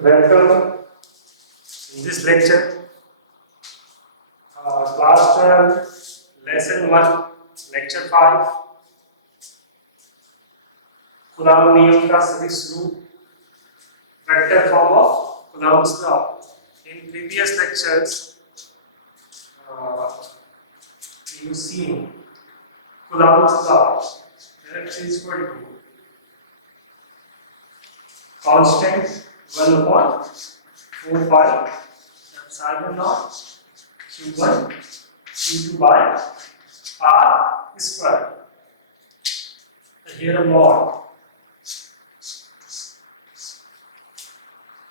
Welcome in this lecture, class 12, lesson 1, lecture 5, Coulomb नियम का सदिश रूप, vector form of Coulomb's law. In previous lectures, you see Coulomb's law. F is equal to constant 1 upon 4 pi epsilon naught q1 q2 by r square. Here mod.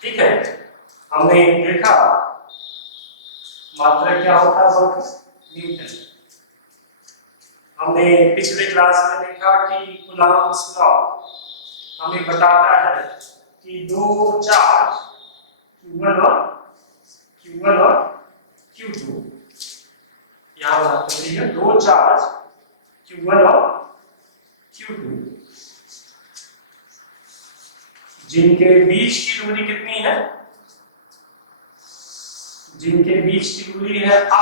ठीक है, हमने देखा मात्रा क्या होता है बल का, न्यूटन। हमने पिछले क्लास में देखा कि कूलॉम्स लॉ हमें बताता है कि दो चार्ज Q1 और Q2, यहाँ बात कर रही है दो चार्ज Q1 और Q2 जिनके बीच की दूरी कितनी है, जिनके बीच की दूरी है r,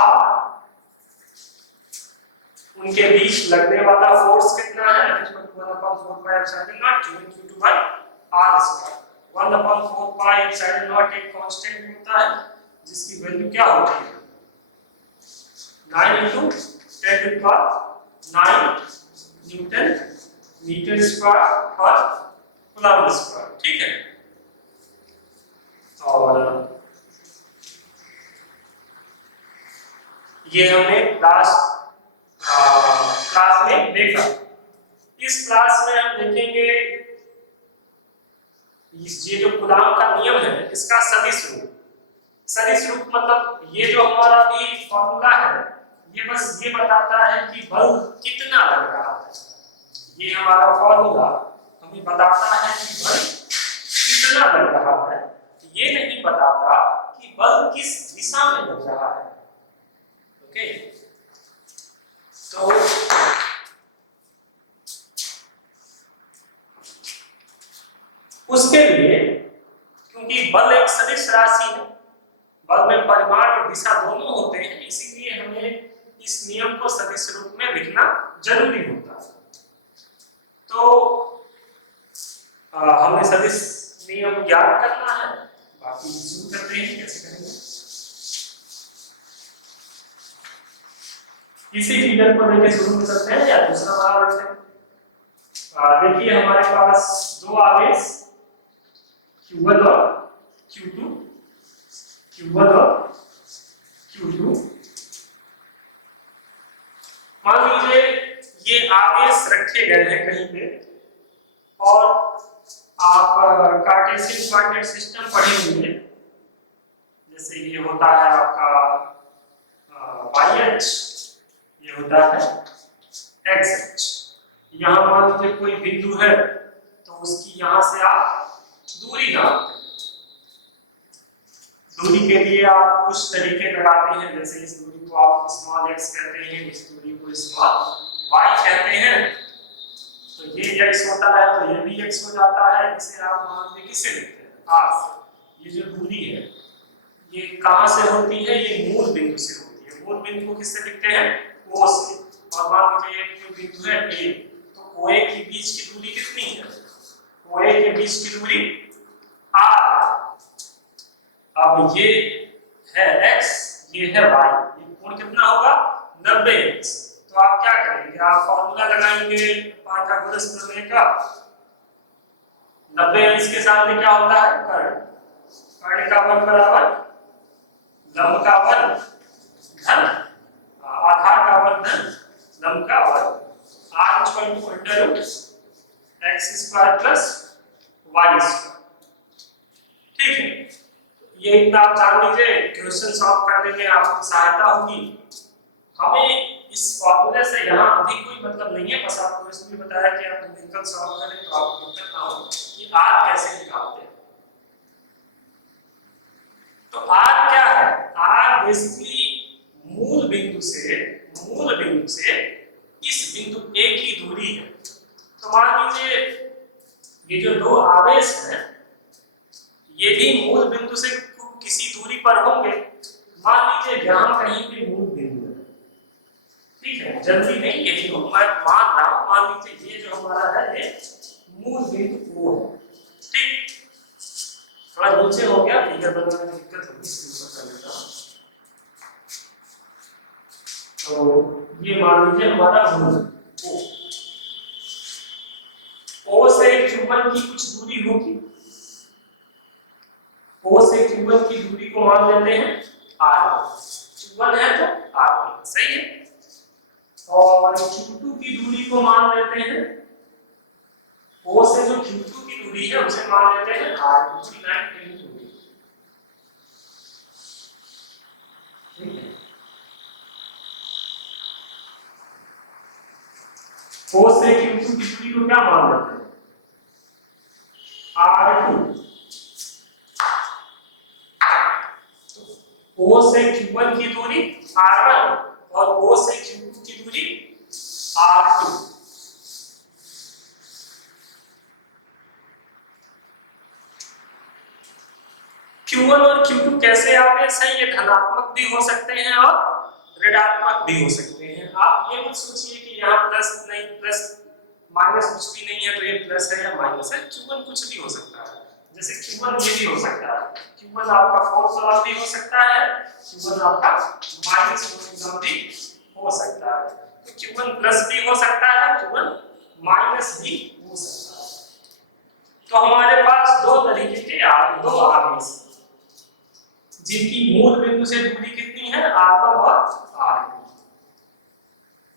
उनके बीच लगने वाला फोर्स कितना है, 1/4 pi epsilon naught q2 by r square. 1/4 pi epsilon naught एक कांस्टेंट होता है जिसकी वैल्यू क्या होती है, 9 × 10⁹ न्यूटन मीटर स्क्वायर पर कूलॉम्ब स्क्वायर। ठीक है, और ये हमने क्लास में देखा। इस क्लास में हम देखेंगे ये जो कूलॉम्ब का नियम है इसका सदिश रूप। सदिश रूप मतलब ये जो हमारा भी फॉर्मूला है ये बस ये बताता है कि बल कितना लग रहा है। ये हमारा फॉर्मूला हमें बताता है कि बल कितना लग रहा है, ये नहीं बताता कि बल किस दिशा में लग रहा है। ओके, तो उसके लिए क्योंकि बल एक सदिश राशि है, बल में परिमाण और दिशा दोनों होते हैं, इसीलिए हमें इस नियम को सदिश रूप में लिखना जरूरी होता है। तो हमें सदिश नियम ज्ञात करना है, बाकी शुरू करते हैं। कैसे करेंगे, इसी फिगर को लेके शुरू कर सकते हैं या दूसरा बना लेते हैं। देखिए हमारे पास दो आवेश Q1 और Q2, Q1 और Q2। मान लीजिए ये आवेश रखे गए हैं कहीं पे और आप कार्टेशियन कोऑर्डिनेट सिस्टम पढ़े होंगे, जैसे ये होता है आपका YH, ये होता है XH। यहाँ मान लीजिए कोई बिंदु है तो उसकी यहाँ से आप दूरी नापते हैं। दूरी के लिए आप कुछ तरीके लगाते हैं, जैसे इस दूरी को आप स्मॉल x कहते हैं, इस दूरी को स्मॉल y कहते हैं। तो ये x होता है तो ये भी x हो जाता है। इसे आप मान लीजिए किससे लिखते हैं, r से। ये जो दूरी है ये कहाँ से होती है, ये मूल बिंदु से होती है। मूल बिंदु को किससे लिखते हैं, O से। और मान लीजिए एक बिंदु है A, तो OA के बीच की दूरी कितनी है, OA के बीच की दूरी r। अब ये है x, ये है y, ये कोण कितना होगा, 90°। तो आप क्या करेंगे, आप फॉर्मूला लगाएंगे पाइथागोरस प्रमेय का। 90° के सामने क्या होता है, कर्ण। कर्ण का वर्ग बराबर लंब का वर्ग धन आधार का वर्ग धन लंब का वर्ग। r = x² + y²। ठीक है, ये इतना आप जान लीजिए, क्वेश्चन सॉल्व करने में आपको सहायता होगी। हमें इस फॉर्मूले से यहाँ अभी कोई मतलब नहीं है, बस आपको इसलिए बताया कि आप न्यूमेरिकल सॉल्व करें तो आपको दिक्कत ना हो कि r कैसे निकालते हैं। तो r क्या है, r बेसिकली मूल बिंदु से इस बिंदु A की दूरी है। तो मान लीजिए ये जो दो आवेश हैं ये भी मूल बिंदु से किसी दूरी पर होंगे। मान लीजिए यहाँ कहीं पे मूल बिंदु है, ठीक है, जल्दी नहीं यही हो, मैं मान रहा हूं, मान लीजिए ये जो हमारा है ये मूल बिंदु O है, ठीक। थोड़ा नीचे हो गया, फिगर बनाने में दिक्कत होगी, इसको कर लेता हूं। तो ये मान लीजिए हमारा मूल O से Q1 की कुछ दूरी होगी, O से Q1 की दूरी को मान लेते हैं R1, Q1 है तो R1, सही है। और Q2 की दूरी को मान लेते हैं, O से जो Q2 की दूरी है उसे मान लेते हैं R2, पूरी लाइन कहीं होगी, ठीक है। O से Q2 की दूरी को क्या मान लेते हैं R2, O से Q1 की दूरी R1 और O से Q2 की दूरी R2। Q1 और Q2 कैसे आपने सही, ये धनात्मक भी हो सकते हैं और ऋणात्मक भी हो सकते हैं। आप ये मत सोचिए कि यहाँ प्लस नहीं, प्लस माइनस कुछ भी नहीं है तो ये प्लस है या माइनस है। Q1 कुछ भी हो सकता है, जैसे Q1 ये भी हो सकता है, Q1 आपका फोर्थ वाला भी हो सकता है, Q1 आपका माइनस वाला भी हो सकता है, तो Q1 प्लस भी हो सकता है, Q1 माइनस भी हो सकता है। तो हमारे पास दो तरीके के दो आवेश जिनकी मूल बिंदु से दूरी कितनी है R1 और R2,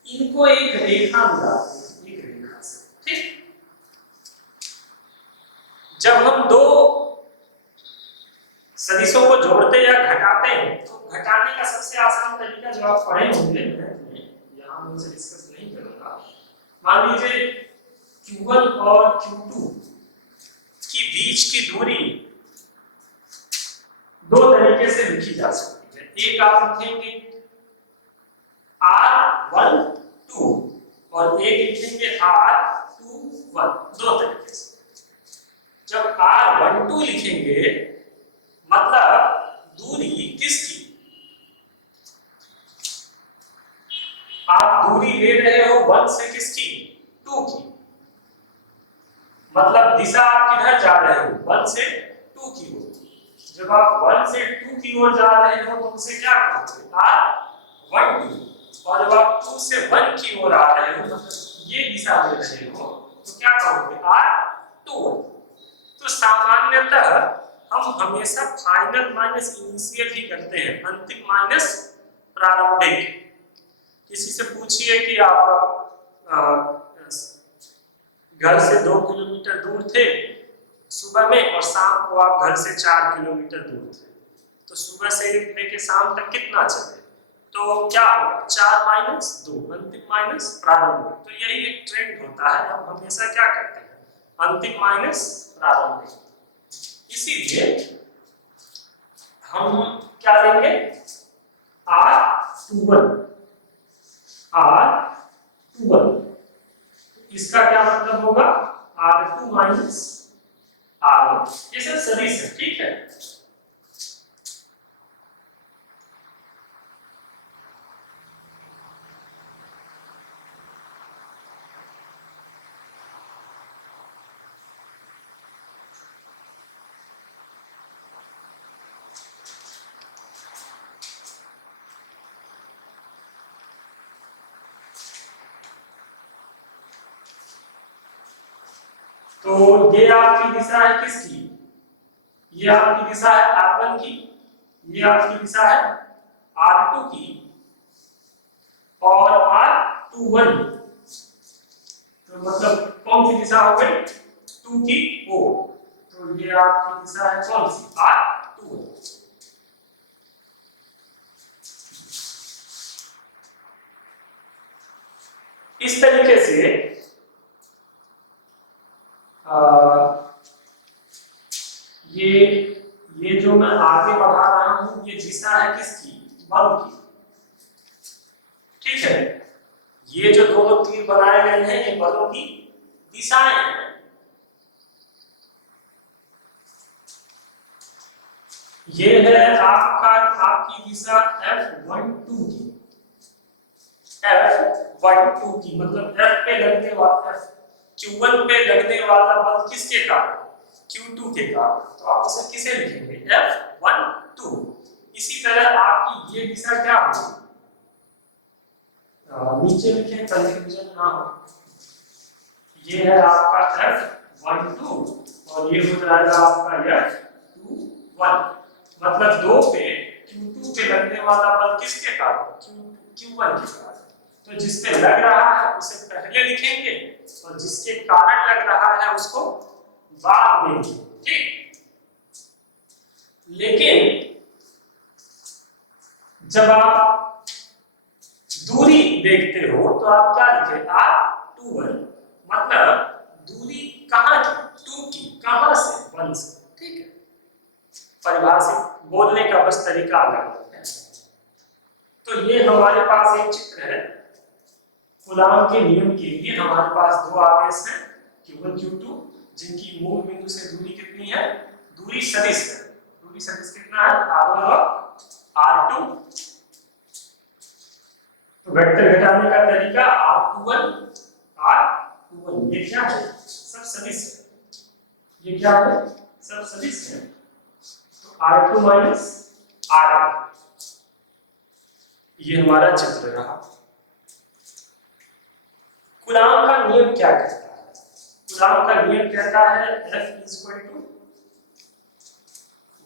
इनको एक रेखा मिलाते हैं, एक रेखा से, ठीक। जब हम दो सदिशों को जोड़ते या घटाते हैं तो घटाने का सबसे आसान तरीका जो आप पढ़े होंगे, मैं यहाँ उनसे डिस्कस नहीं करूंगा। मान लीजिए Q1 और Q2 की बीच की दूरी दो तरीके से लिखी जा सकती है। एक आप लिखेंगे R12 और एक लिखेंगे R21, दो तरीके से। जब R12 लिखेंगे मतलब दूरी किसकी, आप दूरी ले रहे हो 1 से किसकी, 2 की, मतलब दिशा आप किधर जा रहे हो 1 से 2 की ओर। जब आप 1 से 2 की ओर जा रहे हो तो उसे क्या कहोगे R12, और जब आप 2 से 1 की ओर आ रहे हो मतलब ये दिशा ले रहे हो तो क्या कहोगे R21। तो सामान्यतः हम हमेशा फाइनल माइनस इनिशियल ही करते हैं, अंतिम माइनस प्रारंभिक। किसी से पूछिए कि आप घर से 2 किलोमीटर दूर थे सुबह में और शाम को आप घर से 4 किलोमीटर दूर थे, तो सुबह से लेके शाम तक कितना चले, तो क्या होगा 4 माइनस 2, अंतिम माइनस प्रारंभिक। तो यही एक ट्रेंड होता है, हम हमेशा क्या करते हैं अंतिम माइनस प्रारंभिक। इसीलिए हम क्या लेंगे R21, R21, इसका क्या मतलब होगा R2 माइनस R1। ये सब सदिश है, ठीक है। तो ये आपकी दिशा है किसकी, ये आपकी दिशा है R1 की, ये आपकी दिशा है R2 की, और R21 तो मतलब कौन सी दिशा हो गई 2 की ओर, तो ये आपकी दिशा है कौन सी R21। इस तरीके से ये जो मैं आगे बढ़ा रहा हूं ये दिशा है किसकी बल की, ठीक है। ये जो दोनों तीर बनाए गए हैं ये बलों की दिशाएं हैं। ये है आपका आपकी दिशा F12 की, F12 की मतलब F पे लगने वाला Q1 पे लगने वाला बल किसके कारण? Q2 के कारण। तो आप उसे किसे लिखेंगे? F12। इसी तरह आपकी ये दिशा क्या होगी? नीचे लिखें, कंफ्यूजन ना हो। ये है आपका F12 और ये हो जाएगा आपका F21। मतलब 2 पे Q2 पे लगने वाला बल किसके कारण? Q1 के कारण। तो जिस पे लग रहा है उसे पहले लिखेंगे और जिसके कारण लग रहा है उसको बाद में लिखेंगे, ठीक। लेकिन जब आप दूरी देखते हो तो आप क्या लिखे? R21। मतलब दूरी कहां की? 2 की। कहां से? 1 से, ठीक है। परिभाषित बोलने का बस तरीका अलग है। तो ये हमारे पास एक चित्र है कूलाम के नियम के लिए। हमारे पास दो आवेश हैं Q1 Q2 जिनकी मूल बिंदु से दूरी कितनी है? दूरी सदिश है। दूरी सदिश कितना है? R1 और R2। तो वेक्टर घटाने का तरीका R21 R21। ये क्या है? सब सदिश है। ये क्या है? सब सदिश है। तो R2 माइनस R1। ये हमारा चित्र रहा। कूलाम का नियम क्या कहता है? कूलाम का नियम कहता है F is equal to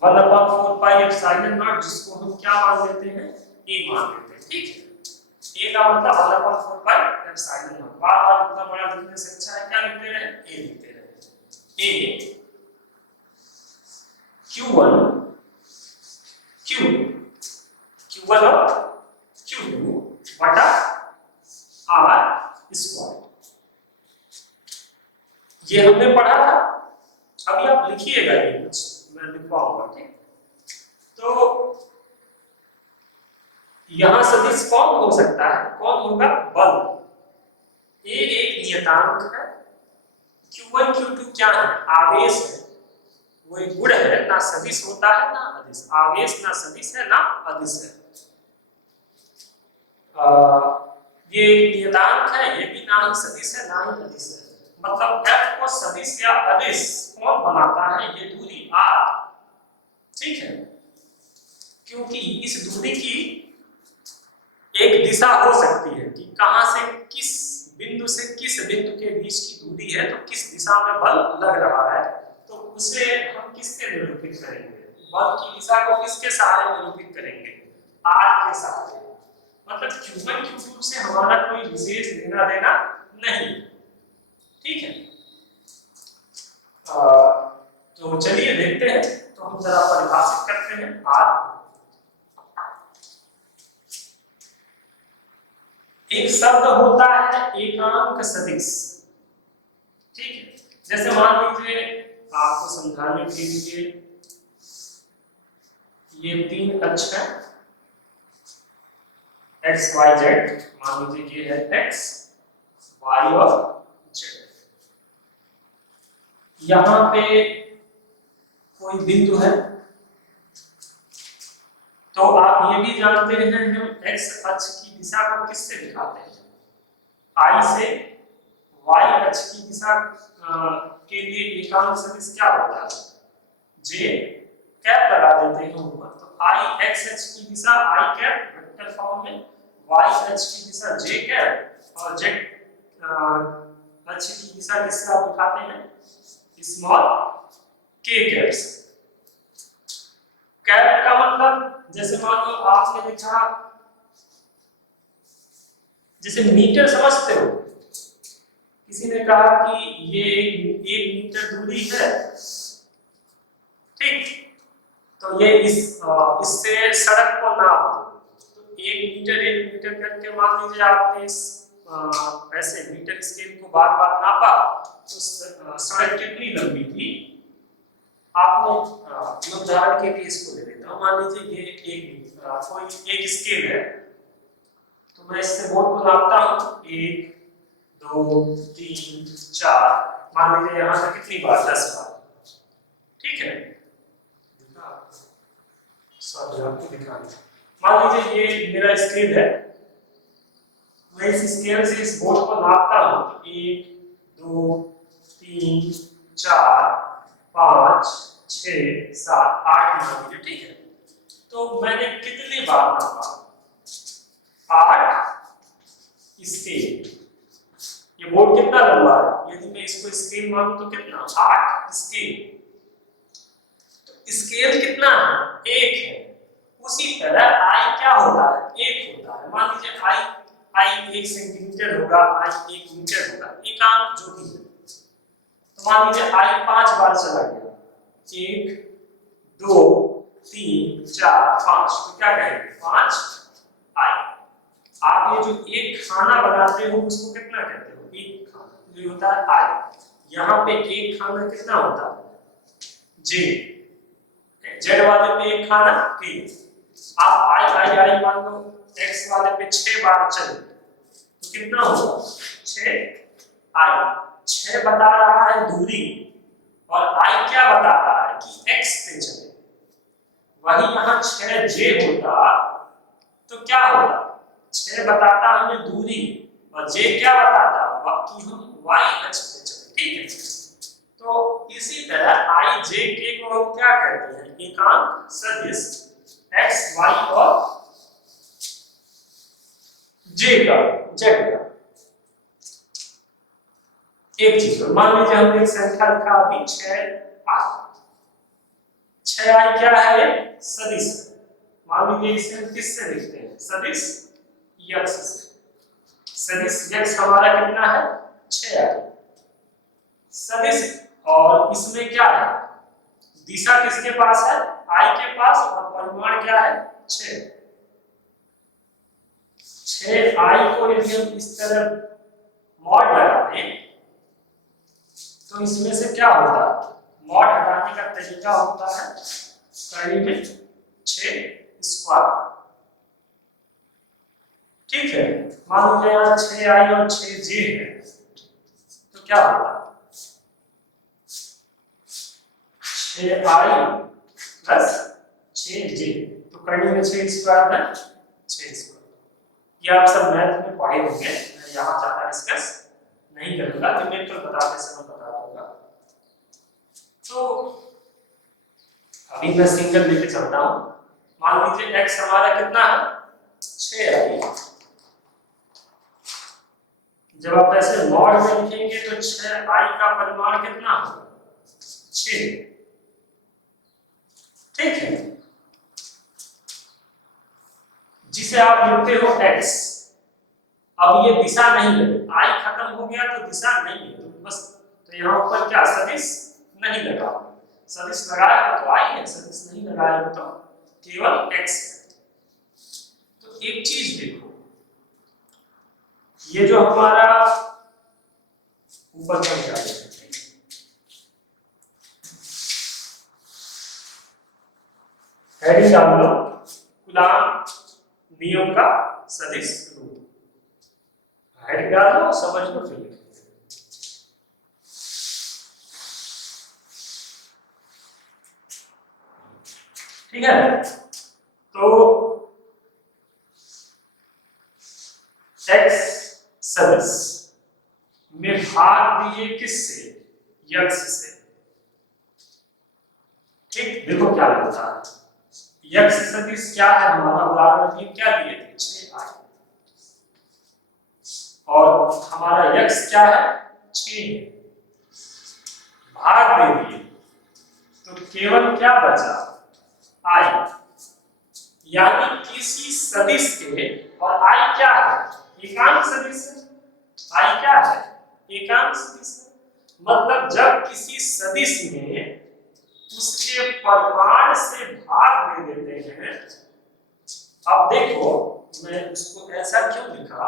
1/4 pi epsilon naught, जिसको हम क्या मान लेते हैं? A मान लेते हैं, ठीक है। A का मतलब 1/4 पाई एप्सिलॉन नॉट। बार-बार उतना बड़ा लिखने से अच्छा है क्या लिखते रहे? A लिखते रहे। A Q1 Q1 और Q2 बटा R स्क्वायर। ये हमने पढ़ा था। अभी आप लिखिएगा ये कुछ, मैं लिखवाऊंगा, ठीक। तो यहां सदिश कौन हो सकता है? कौन होगा? बल। ए एक नियतांक है। Q1 Q2 क्या है? आवेश है। वो एक गुण है, ना सदिश होता है ना अदिश। आवेश ना सदिश है ना अदिश है। ये एक नियतांक है, ये भी ना ही सदिश है ना ही अदिश है। मतलब F को सदिश या अदिश कौन बनाता है? ये दूरी R, ठीक है। क्योंकि इस दूरी की एक दिशा हो सकती है कि कहां से किस बिंदु से किस बिंदु के बीच की दूरी है, तो किस दिशा में बल लग रहा है, तो उसे हम किससे निरूपित करेंगे? बल की दिशा को किसके सहारे निरूपित करेंगे? R के सहारे। मतलब Q1 Q2 से हमारा कोई विशेष लेना देना नहीं, ठीक है। तो चलिए देखते हैं। तो हम जरा परिभाषित करते हैं R। एक शब्द होता है एकांक सदिश, ठीक है। जैसे मान लीजिए आपको समझाने के लिए ये 3 अक्ष है x y z। मान लीजिए ये है x y और z। यहां पे कोई बिंदु है, तो आप ये भी जानते हैं हम x अक्ष की दिशा को किससे दिखाते हैं? I से। y अक्ष की दिशा के लिए एकांक सदिश क्या होता है? j कैप लगा देते हैं ऊपर। तो I x अक्ष की दिशा I कैप वेक्टर फॉर्म में, y अक्ष की दिशा j कैप और z अक्ष की दिशा किससे आप दिखाते हैं? स्मॉल k कैप से। कैप का मतलब जैसे मान लो आपने लिखा, जैसे मीटर समझते हो, किसी ने कहा कि ये एक मीटर दूरी है, ठीक। तो ये इससे सड़क को नाप दो। तो 1 मीटर करके मान लीजिए आपने इस ऐसे मीटर स्केल को बार बार नापा, तो सड़क कितनी लंबी थी आपने, उदाहरण के लिए इसको ले लेता हूं। मान लीजिए ये कोई एक स्केल है, तो मैं इससे बोर्ड को नापता हूं 1 2 3 4। मान लीजिए यहां से कितनी बार? 10 बार, ठीक है। सॉरी आपको दिखाना, मान लीजिए ये मेरा स्केल है, मैं इस स्केल से इस बोर्ड को नापता हूँ, 1 2 3 4 5 6 7 8 मान लीजिए, ठीक है। तो मैंने कितनी बार नापा, 8 स्केल। ये बोर्ड कितना लंबा है, यदि मैं इसको स्केल मानूं तो कितना, 8 स्केल। तो स्केल कितना है, 1 है। उसी तरह आई क्या होता है, 1 होता है। मान लीजिए आई 1 सेंटीमीटर होगा, आई 1 मीटर होगा, एकांक जो भी है। तो मान लीजिए आई 5 बार चला गया, 1 2 3 4 5, तो क्या कहेंगे, 5 आई। आप ये जो एक खाना बनाते हो उसको कितना कहते हो, एक खाना, ये होता है आई। यहाँ पे एक खाना कितना होता है, जे। जेड वाले पे एक खाना के। आप आई मान लो एक्स वाले पे 6 बार चले तो कितना होगा, 6 आई। 6 बता रहा है दूरी, और आई क्या बता रहा है कि एक्स पे चले। वही यहाँ 6 जे होता तो क्या होता, 6 बताता हमें दूरी, और जे क्या बताता कि हम वाई अक्ष पे चले, ठीक है। तो इसी तरह आई जे के को हम क्या कहते हैं, एकांक सदिश एक्स वाई और जे का, जेड का। एक चीज मान लीजिए हमने एक संख्या लिखा अभी 6i। 6i क्या है, सदिश। मान लीजिए इसे हम किससे लिखते हैं, सदिश यक्ष से। सदिश यक्ष हमारा कितना है, 6i। सदिश, और इसमें क्या है, दिशा किसके पास है, i के पास, और परिमाण क्या है, 6। 6i को यदि हम इस तरह मॉड लगा दें तो इसमें से क्या होता है, मॉड हटाने का तरीका होता है करीब 6 स्क्वायर, ठीक है। मान लीजिए यहाँ 6i और 6j है, तो क्या होता है, 6i प्लस 6j, तो करीब में 6 स्क्वायर है, 6 स्क्वायर। ये आप सब मैथ में पढ़े होंगे, मैं यहाँ ज्यादा डिस्कस नहीं करूंगा, न्यूमेरिकल बताते समय बता दूंगा। तो अभी मैं सिंगल लेके चलता हूँ। मान लीजिए x हमारा कितना है, 6i। जब आप ऐसे मॉड में लिखेंगे तो 6i का परिमाण कितना होगा, 6, ठीक है। जिसे आप लिखते हो x। अब ये दिशा नहीं है, i खत्म हो गया तो दिशा नहीं है, तो बस तो यहाँ ऊपर क्या, सदिश नहीं लगा। सदिश लगाया तो i है, सदिश नहीं लगाया तो केवल x है। तो एक चीज देखो, ये जो हमारा ऊपर चल रहा है, हेडिंग डाल लो, कूलॉम नियम का सदिश रूप। हेडिंग डाल लो, समझ लो, फिर ठीक है। तो x सदिश में भाग दिए किससे, यक्ष से, ठीक। देखो क्या होता है, यक्ष सदिश क्या है हमारा, उदाहरण में क्या दिए थे, 6i, और हमारा यक्ष क्या है, 6, भाग दे दिए तो केवल क्या बचा, i। यानी किसी सदिश के, और i क्या है, एकांक सदिश है, i क्या है, एकांक सदिश है। मतलब जब किसी सदिश में उसके परिमाण से भाग दे देते हैं। अब देखो मैं उसको ऐसा क्यों लिखा,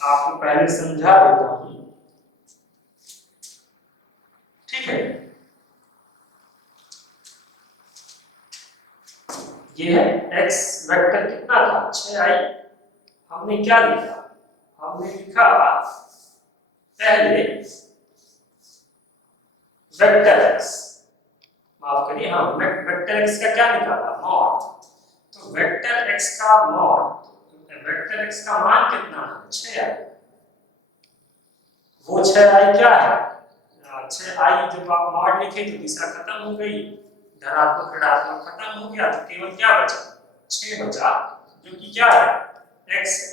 आपको पहले समझा देता हूं, ठीक है। ये है x वेक्टर कितना था, 6i। हमने क्या लिखा, हमने लिखा पहले वेक्टर x, माफ करिए, हाँ वेक्टर x का क्या निकाला, मॉड। तो वेक्टर x का मॉड, वेक्टर x का मान कितना है, 6i। वो 6i क्या है, 6i जब आप मॉड लिखे तो दिशा खत्म हो गई, धनात्मक ऋणात्मक खत्म हो गया, तो केवल क्या बचा, 6 बचा, जो कि क्या है, x है।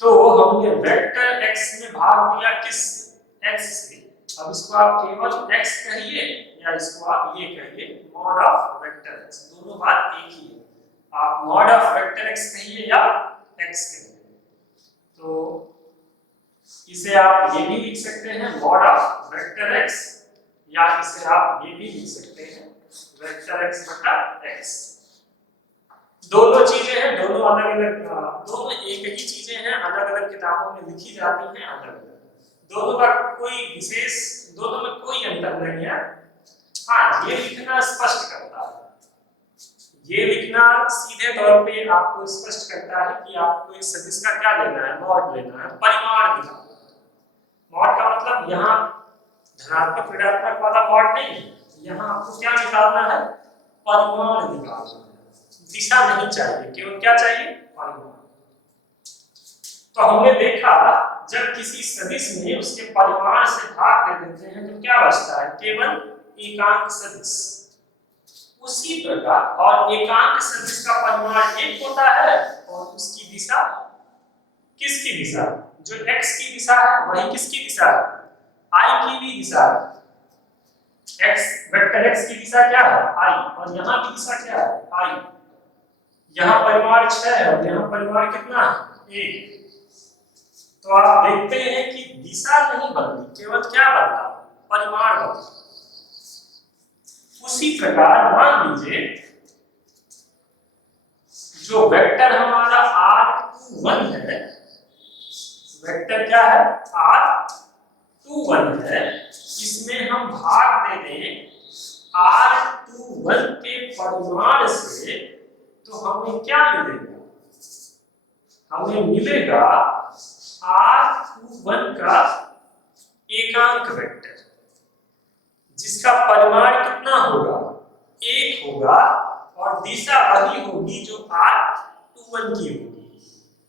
तो हमने वेक्टर x में भाग दिया किससे, x से। अब इसको आप केवल x कहिए या इसको आप ये कहिए मॉड ऑफ वेक्टर x, दोनों बात एक ही है। आप मॉड ऑफ वेक्टर x कहिए या x कहिए। तो इसे आप ये भी लिख सकते हैं मॉड ऑफ वेक्टर x, या इसे आप ये भी लिख सकते हैं वेक्टर x बटा x। दोनों चीजें हैं, दोनों अलग अलग, दोनों एक ही चीजें हैं, अलग अलग किताबों में लिखी जाती हैं अलग अलग। दोनों का कोई विशेष, दोनों में कोई अंतर नहीं है। हाँ, ये लिखना स्पष्ट करता है, ये लिखना सीधे तौर पे आपको स्पष्ट करता है कि आपको इस सदिश का क्या लेना है, मॉड लेना है, परिमाण निकालना है। मॉड का मतलब यहाँ धनात्मक ऋणात्मक वाला मॉड नहीं है, यहाँ आपको क्या निकालना है, परिमाण निकालना है। दिशा नहीं चाहिए, केवल क्या चाहिए, परिमाण। तो हमने देखा जब किसी सदिश में उसके परिमाण से भाग दे देते हैं तो क्या बचता है, केवल एकांक सदिश। उसी प्रकार, और एकांक सदिश का परिमाण एक होता है और उसकी दिशा, किसकी दिशा, जो x की दिशा है वही किसकी दिशा है, i की भी दिशा है। x वेक्टर x की दिशा क्या है, i, और यहाँ की दिशा क्या है, i। यहाँ परिमाण 6 है और यहाँ परिमाण कितना है, 1। तो आप देखते हैं कि दिशा नहीं बदली, केवल क्या बदला, परिमाण बदला। उसी प्रकार मान लीजिए जो वेक्टर हमारा r21 है, वेक्टर क्या है, r21 है, इसमें हम भाग दे दें r21 के परिमाण से, तो हमें क्या मिलेगा, हमें मिलेगा r21 का एकांक वेक्टर, जिसका परिमाण कितना होगा, 1 होगा, और दिशा वही होगी जो r21 की होगी।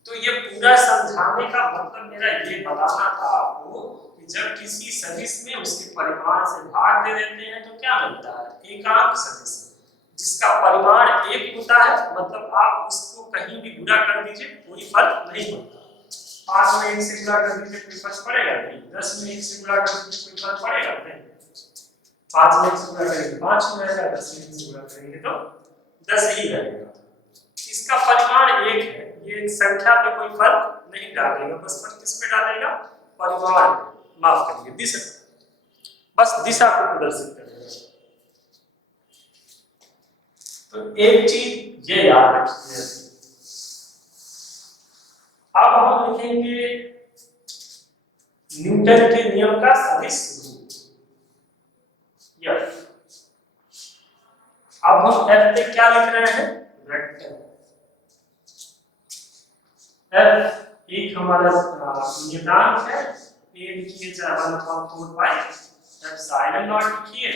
तो ये पूरा समझाने का मतलब मेरा ये बताना था आपको कि जब किसी सदिश में उसके परिमाण से भाग दे देते हैं तो क्या मिलता है, एकांक सदिश, जिसका परिमाण 1 होता है। मतलब आप उसको कहीं भी गुणा कर दीजिए कोई फर्क नहीं पड़ता। 5 में 1 से गुणा कर दीजिए कोई फर्क पड़ेगा नहीं, 10 में 1 से गुणा कर दीजिए कोई फर्क पड़ेगा नहीं। 5 में 1 से गुणा करेंगे 5 में रहेगा, 10 में 1 से गुणा करेंगे तो 10 ही रहेगा। इसका परिमाण 1 है, ये संख्या पे कोई फर्क नहीं डालेगा, बस फर्क किस पे डालेगा, परिमाण, माफ करिए दिशा, बस दिशा को प्रदर्शित करेगा। तो एक चीज ये याद रखिए। अब हम लिखेंगे न्यूटन के नियम का सदिश रूप F। अब हम F पे क्या लिख रहे हैं, वेक्टर F एक हमारा नियतांक है, a लिखिए चाहे 1/4 पाई एप्सिलॉन नॉट लिखिए,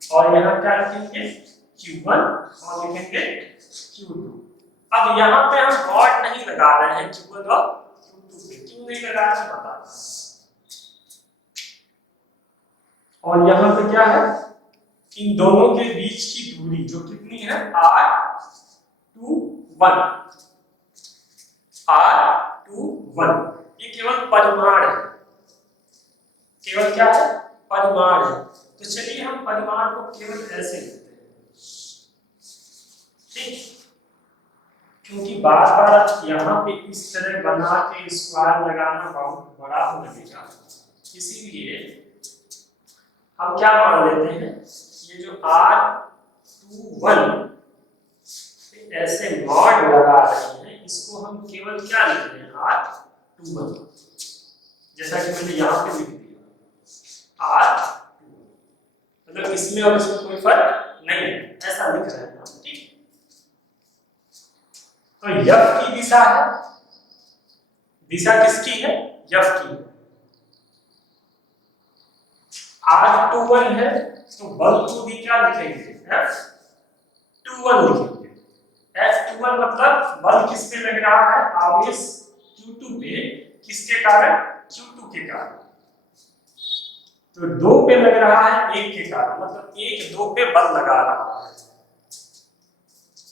और यहाँ क्या लिखेंगे q1 और लिखेंगे q2। अब यहाँ पे हम मॉड नहीं लगा रहे हैं q1 और q2 पे, क्यों नहीं लगा रहे हैं बता। और यहाँ पे क्या है, इन दोनों के बीच की दूरी जो कितनी है, r21, ये केवल परिमाण है, केवल क्या है, परिमाण है। तो चलिए हम परिमाण को केवल ऐसे लिखते हैं, ठीक, क्योंकि बार बार यहाँ पे इस तरह बना के स्क्वायर लगाना बहुत बड़ा हो लगेगा, इसीलिए हम क्या मान लेते हैं, ये जो r21 ऐसे मॉड लगा रहे हैं, इसको हम केवल क्या लिख रहे हैं, r21, जैसा कि मैंने यहाँ पे लिख दिया r21, मतलब इसमें और इसमें कोई फर्क नहीं है, ऐसा लिख रहे हैं हम, ठीक। तो F की दिशा है, दिशा किसकी है, F की, r21 R21 है तो बल को भी क्या लिखेंगे, F21 लिखेंगे। F21 मतलब बल किस पे लग रहा है, आवेश Q2 पे, किसके कारण, Q2 के कारण। तो 2 पे लग रहा है 1 के कारण, मतलब 1 2 पे बल लगा रहा है,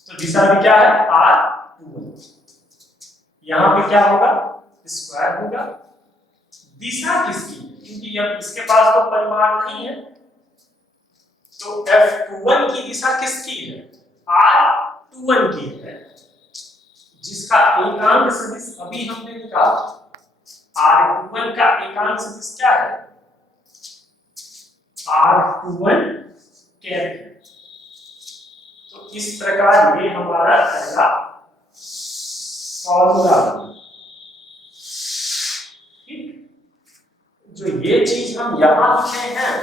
तो दिशा भी क्या है, R21। यहाँ पे क्या होगा, स्क्वायर होगा। दिशा किसकी, क्योंकि अब इसके पास तो परिमाण नहीं है, तो F21 की दिशा किसकी है, R21 की है, जिसका एकांक सदिश अभी हमने निकाला। R21 का एकांक सदिश क्या है, R21 कैप। तो इस प्रकार ये हमारा पहला फॉर्मूला। ठीक, जो ये चीज हम यहां लिखे हैं,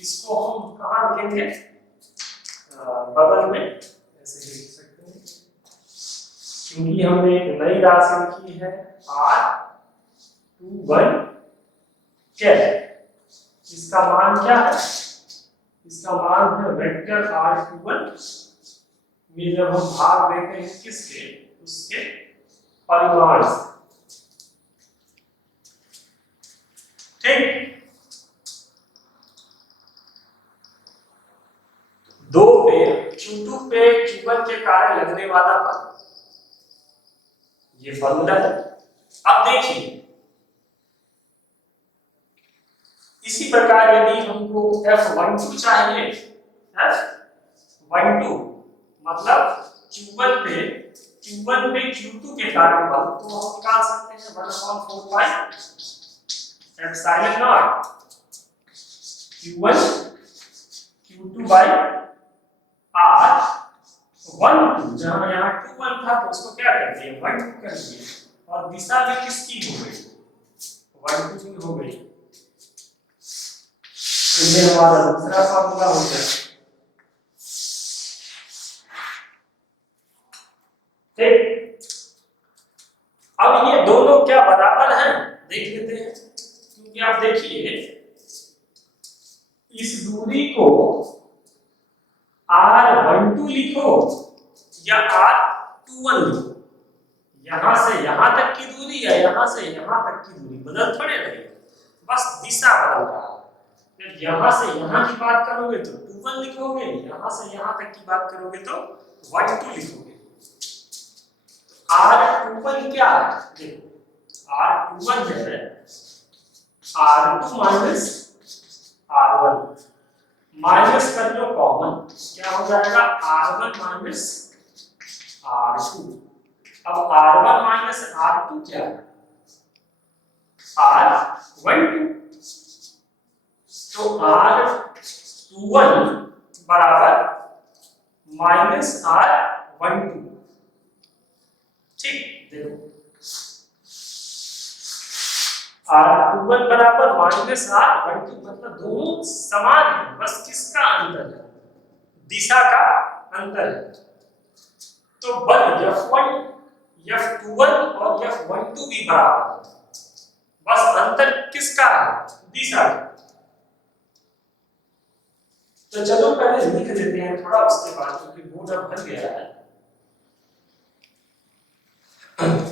इसको हम कहां लिखेंगे, बगल में ऐसे लिख सकते हैं, क्योंकि हमने एक नई राशि लिखी है R21 कैप। इसका मान क्या है, इसका मान है वेक्टर R21 में जब हम भाग देते हैं किसके, उसके परिमाण से। ठीक, 2 पे Q2 पे Q1 के कारण लगने वाला बल, ये फॉर्मूला है। अब देखिए, इसी प्रकार यदि हमको F12 चाहिए, F12 मतलब Q1 पे Q2 के कारण बल, तो हम निकाल सकते हैं 1/4 pi epsilon not Q1 Q2 by R12। जहां यहाँ 2 1 था तो उसको क्या कर दिया, 1 2 कर दिए, और दिशा भी किसकी हो गई, 1 2 की हो गई। तो ये हमारा दूसरा फॉर्मूला हो गया। ठीक, अब ये दोनों क्या बराबर हैं, देख लेते हैं। क्योंकि आप देखिए, इस दूरी को R12 लिखो या R21 लिखो, यहां से यहां तक की दूरी या यहां से यहां तक की दूरी बदल थोड़े रही, बस दिशा बदल रहा है। फिर यहां से यहां की बात करोगे तो 21 लिखोगे, यहां से यहां तक की बात करोगे तो 12 लिखोगे। R21 क्या है, देखो R21 जो है R2 माइनस R1, माइनस कर लो कॉमन, क्या हो जाएगा R1 माइनस R2। अब R1 माइनस R2 क्या है, R12। तो R21 बराबर माइनस R12। ठीक, देखो R21 बराबर माइनस R12, मतलब दोनों समान है, बस किसका अंतर है, दिशा का अंतर है। तो बल F1 F21 और F12 भी बराबर है, बस अंतर किसका है, दिशा का। तो चलो पहले लिख लेते हैं थोड़ा, उसके बाद क्योंकि बोर्ड अब भर गया है।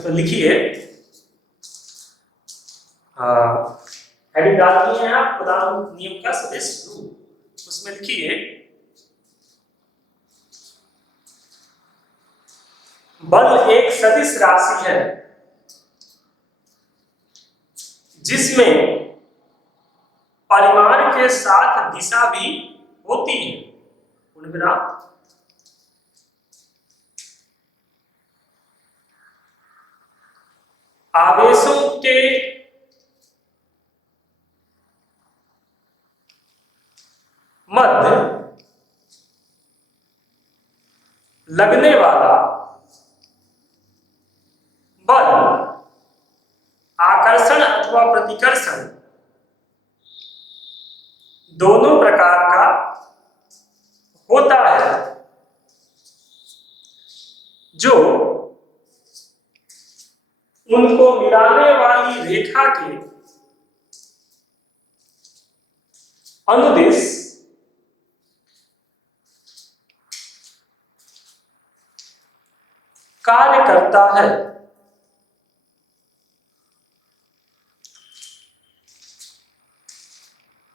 तो लिखिए, हेडिंग डाल दिए हैं आप, कुलाम्ब नियम का सदिश रूल, उसमें लिखिए बल एक सदिश राशि है जिसमें परिमाण के साथ दिशा भी होती है। पूर्णविराम। आवेशों के मध्य लगने वाला बल आकर्षण अथवा प्रतिकर्षण दोनों प्रकार का होता है, जो उनको मिलाने वाली रेखा के अनुदिश कार्य करता है।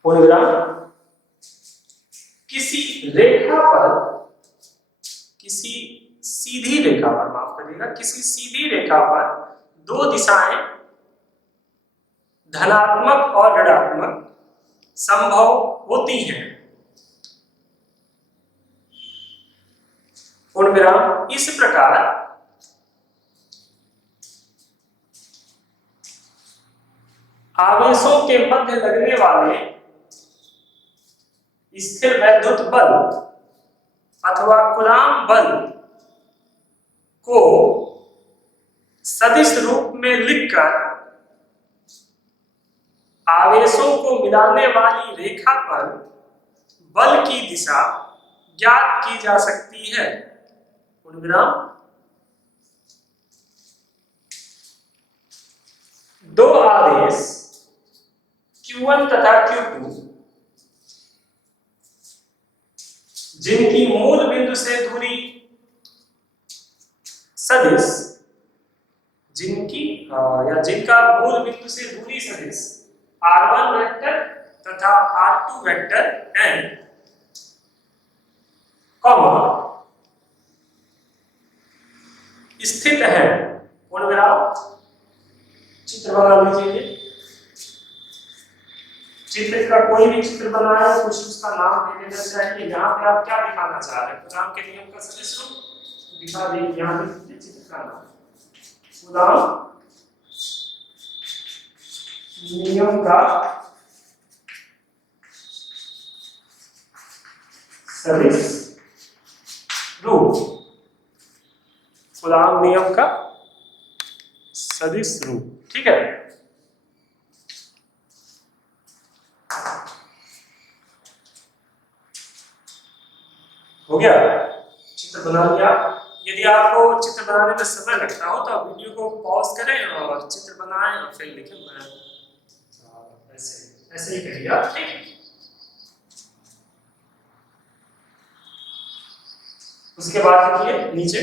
पूर्ण विराम। किसी रेखा पर, किसी सीधी रेखा पर, माफ करिएगा, किसी सीधी रेखा पर दो दिशाएं धनात्मक और ऋणात्मक संभव होती हैं। पूर्ण विराम। इस प्रकार आवेशों के मध्य लगने वाले स्थिर वैद्युत बल अथवा कूलाम बल को सदिश रूप में लिखकर आवेशों को मिलाने वाली रेखा पर बल की दिशा ज्ञात की जा सकती है। पूर्ण विराम। दो आवेश Q1 तथा Q2 जिनकी मूल बिंदु से दूरी सदिश, जिनका मूल बिंदु से दूरी सदिश R1 वेक्टर तथा R2 वेक्टर है, स्थित है। पूर्ण विराम। चित्र बना लीजिए। चित्र का कोई भी चित्र बनाए, कुछ उसका नाम दे देना चाहिए। यहाँ पे आप क्या दिखाना चाह रहे हैं? कूलाम के नियम का सदिश रूप दिखा दीजिए। यहाँ लिखिए चित्र का नाम, कूलाम नियम का सदिश रूप। कूलाम नियम का सदिश रूप। ठीक है। हो गया? चित्र बना लिया। यदि आपको चित्र बनाने में समय लगता हो तो आप वीडियो को पॉज करें और चित्र बनाएं और फिर लिखें। ऐसे ही करिए आप। ठीक। उसके बाद लिखिए नीचे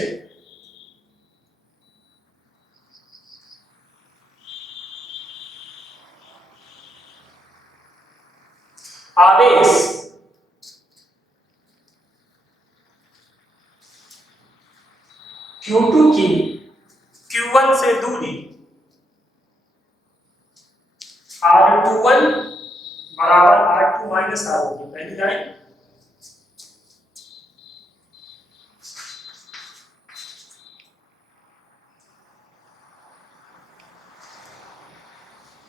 आवेश Q2 की Q1 से दूरी R21 बराबर R2 माइनस R होगी। पहली लाइन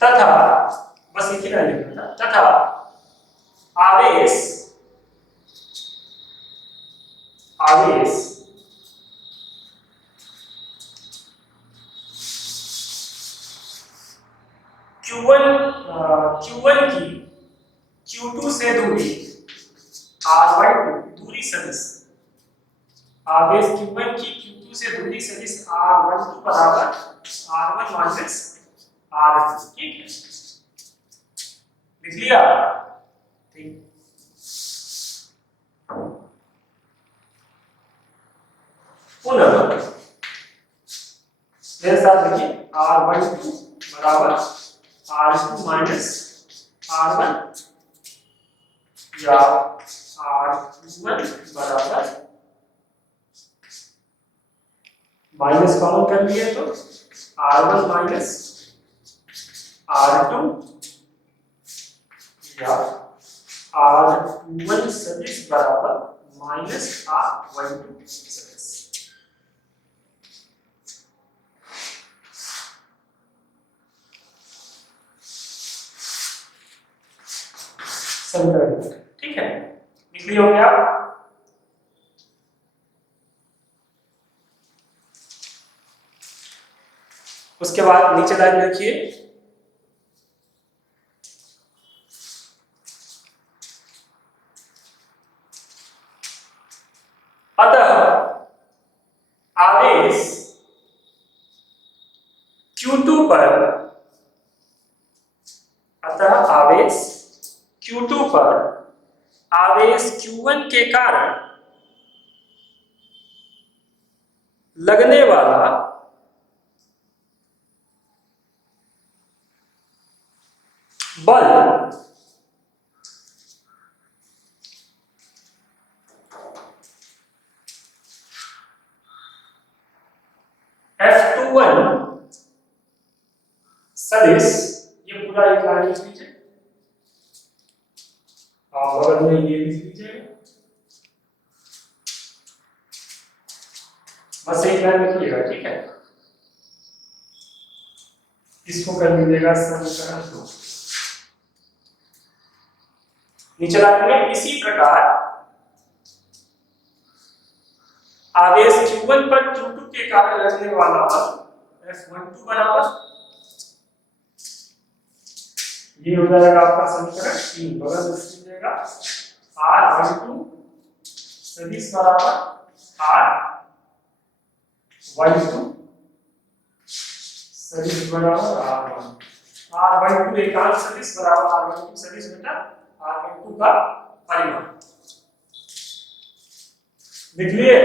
तथा, बस एक ही लाइन लिखना था, तथा आवेश Q1 की Q2 से दूरी R12 दूरी सदिश, आवेश Q1 की Q2 से दूरी सदिश R12 बराबर R1 माइनस R2। ठीक है, लिख लिया? ठीक। पुनः मेरे साथ लिखिए R12 बराबर R2 माइनस R1 या R21 बराबर, माइनस कॉमन कर लिए तो R1 माइनस R2 या R21 सदिश बराबर माइनस R12 सदिश। समीकरण। ठीक है, लिख लिए होंगे आप? उसके बाद नीचे लाइन लिखिए अतः आवेश Q2 पर, अतः आवेश Q2 पर आवेश Q1 के कारण लगने वाला बल F21 सदिश, ये पूरा एक लाइन लिख लीजिए, बगल में ये लिख लीजिए, बस एक लाइन लिखिएगा, ठीक है। इसको कर लीजिएगा समीकरण 2। नीचे लाइन में इसी प्रकार आवेश Q1 पर Q2 के कारण लगने वाला बल F12 बराबर, ये हो जाएगा आपका समीकरण 3, बगल में लिख लीजिएगा, R12 सदिश बराबर R12 सदिश बराबर R1, R12 एकांक सदिश बराबर R12 सदिश बेटा R12 का परिमाण लिख लिए।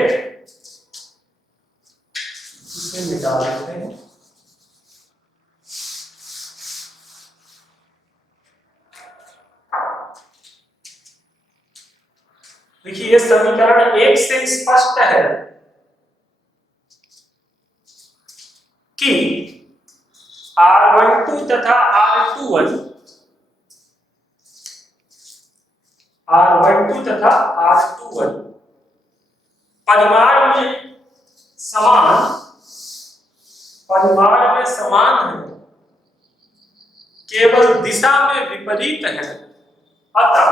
इसे मिटा देते हैं। देखिए समीकरण 1 से स्पष्ट है कि R12 तथा R12 तथा R21 परिमाण में समान है, केवल दिशा में विपरीत है। अतः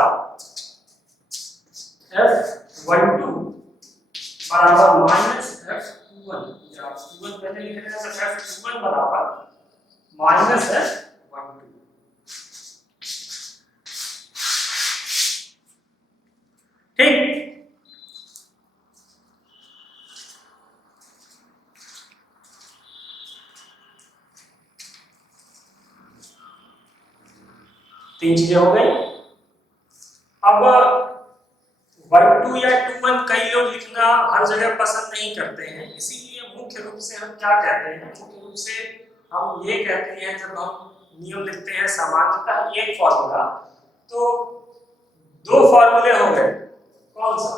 F12 बराबर माइनस F21, या F21 पहले लिख रहे हैं तो F21 बराबर माइनस F12। ठीक, तीन चीजें हो गई। अब 12 या 21 कई लोग लिखना हर जगह पसंद नहीं करते हैं, इसीलिए मुख्य रूप से हम क्या कहते हैं, मुख्य रूप से हम ये कहते हैं जब हम नियम लिखते हैं सामान्यतः एक फॉर्मूला, तो दो फॉर्मूले हो गए, कौन सा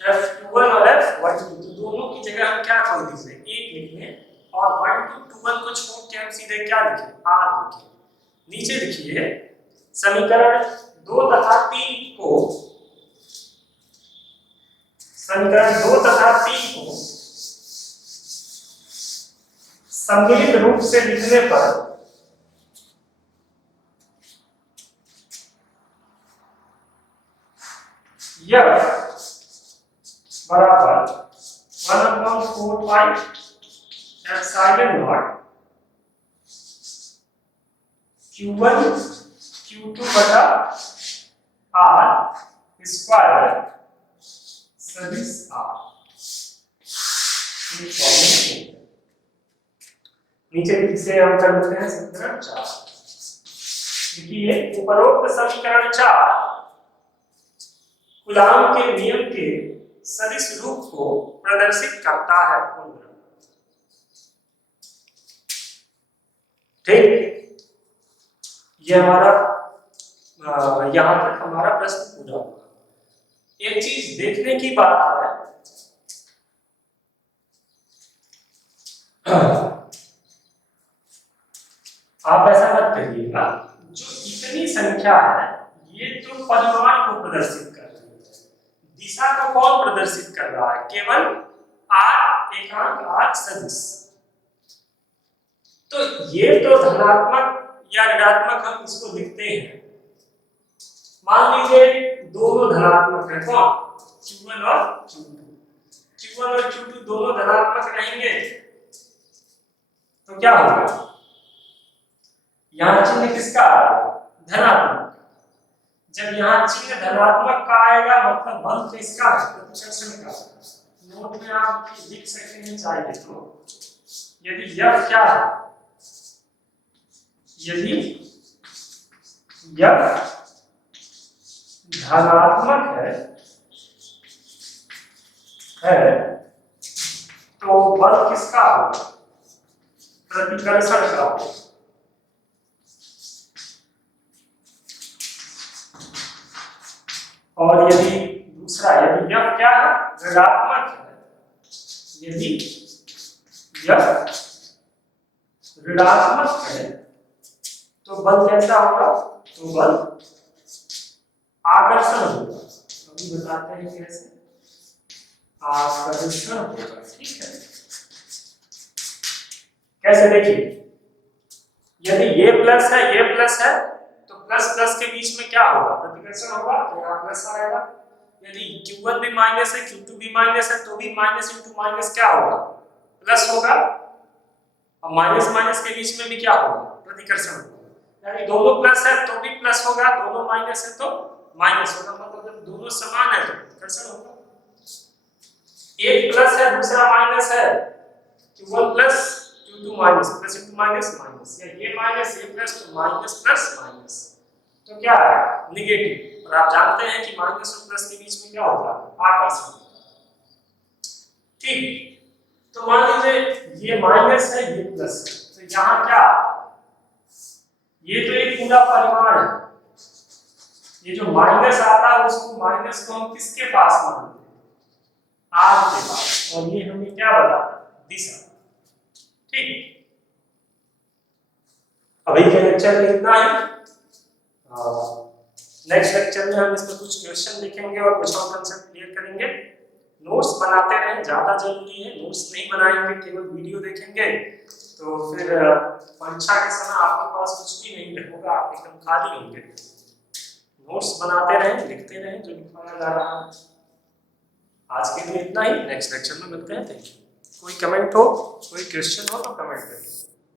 F21 और F12, तो दोनों की जगह हम क्या खोल दीजिए, एक लिख लें और 12 21 को छोड़ के हम सीधे क्या लिखें, R लिखें। नीचे लिखिए समीकरण 2 तथा 3 को सम्मिलित रूप से लिखने पर यह बराबर 1/4 pi epsilon not Q1 Q2 बटा R स्क्वायर सदिश R। नीचे से हम कर लेते हैं समीकरण 4। देखिए उपरोक्त समीकरण 4 कूलाम के नियम के सदिश रूप को प्रदर्शित करता है। ठीक, ये हमारा यहां तक हमारा प्रश्न पूरा हुआ। एक चीज देखने की बात है, आप ऐसा मत करिएगा, जो इतनी संख्या है ये तो परिमाण को प्रदर्शित कर रही है, दिशा को कौन प्रदर्शित कर रहा है, केवल R एकांक R सदिश। तो ये तो धनात्मक या ऋणात्मक हम इसको लिखते हैं। मान लीजिए दोनों धनात्मक है, कौन, Q1 और Q2, Q1 और Q2 दोनों धनात्मक रहेंगे तो क्या होगा, यहां चिन्ह किसका आएगा, धनात्मक। जब यहां चिन्ह धनात्मक का आएगा मतलब बल किसका, प्रतिकर्षण का। नोट में आप लिख सकते हैं चाहिए तो, यदि F क्या है, यदि F धनात्मक है तो बल किसका होगा? प्रतिकर्षण का होगा। और यदि दूसरा, यदि यह क्या है? ऋणात्मक है। यदि यह ऋणात्मक है तो बल कैसा होगा? तो बल आकर्षण होगा। अभी बताते हैं कैसे आकर्षण होगा। ठीक है, कैसे? देखिए, यदि ये प्लस है, ये प्लस है, तो प्लस प्लस के बीच में क्या होगा? प्रतिकर्षण होगा, तो यहाँ प्लस आएगा। यदि Q1 भी माइनस है, Q2 भी माइनस है, तो भी माइनस इंटू माइनस क्या होगा? प्लस होगा। और माइनस माइनस के बीच में भी क्या होगा? प्रतिकर्षण होगा। यानी दोनों प्लस है तो भी प्लस होगा, दोनों माइनस है तो माइनस होगा। मतलब जब दोनों समान है तो प्रतिकर्षण होगा। एक प्लस है, दूसरा माइनस है, Q1 plus Q2 minus, plus into minus minus, या ये माइनस ये प्लस, तो माइनस प्लस माइनस, तो क्या है? निगेटिव। और आप जानते हैं कि माइनस और प्लस के बीच में क्या होता है? आकर्षण। ठीक, तो मान लीजिए ये माइनस है, ये प्लस है, तो यहाँ क्या? ये तो एक पूरा परिमाण है। ये जो माइनस आता है उसको, माइनस को हम किसके पास मानते हैं? आर के पास। और ये हमें क्या बताता है? दिशा। ठीक, अभी के लेक्चर में इतना ही। नेक्स्ट लेक्चर में हम इस पर कुछ क्वेश्चन लिखेंगे और कुछ और कंसेप्ट क्लियर करेंगे। नोट्स बनाते रहें, ज्यादा जरूरी है। नोट्स नहीं बनाएंगे, केवल वीडियो देखेंगे, तो फिर परीक्षा के समय आपके पास कुछ भी नहीं होगा, आप एकदम खाली होंगे। नोट्स बनाते रहें, लिखते रहें जो लिखवाया जा रहा है। आज के लिए इतना ही, नेक्स्ट लेक्चर में मिलते हैं। Thank you. कोई कमेंट हो, कोई क्वेश्चन हो तो कमेंट करिए।